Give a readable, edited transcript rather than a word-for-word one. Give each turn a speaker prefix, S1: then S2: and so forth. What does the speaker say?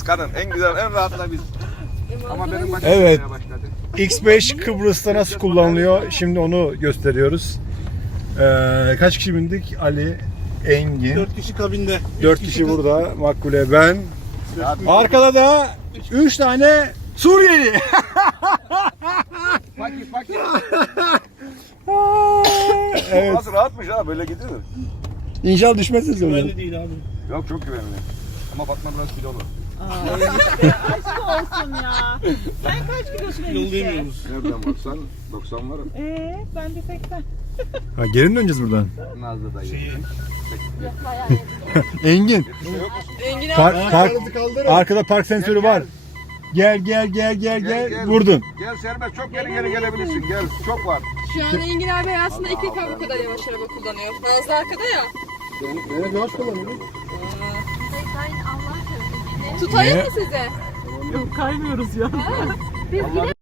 S1: kıskanın. En güzel, en rahat da biz. Ama benim başım
S2: Evet.
S1: başladı.
S2: X5 Kıbrıs'ta nasıl kullanılıyor? Şimdi onu gösteriyoruz. Kaç kişi bindik? Ali, Engin.
S3: 4 kişi kabinde.
S2: 4 kişi burada. Makbule, ben. Arkada da 3 tane Suriyeli.
S1: Fakir.
S2: Evet.
S1: Nasıl rahatmış ha, böyle gidilir.
S2: İnşallah düşmezsiniz
S3: Güvenli
S2: oradan.
S3: değil abi.
S1: Yok, çok güvenli. Ama Fatma biraz kilolu.
S4: Aşk olsun ya. Sen kaç kilosun
S3: Yol
S4: enişte?
S3: demiyoruz.
S1: Nereden baksan 90 varım.
S4: Ben de 80.
S2: Ha, geri mi döneceğiz buradan?
S1: Nazlı dayı.
S2: Engin.
S4: Engin
S2: Park, arkada park sensörü var. Gel. Vurdun.
S1: Gel Sermet, çok geri gelebilirsin. Gel, çok var.
S5: Şu an Engin abi hayatında ilk defa bu kadar yavaş araba kullanıyor. Nazlı arkada ya.
S2: Evet, yavaş kullanıyorum.
S5: Tutayım mı size?
S4: Yok kaymıyoruz ya.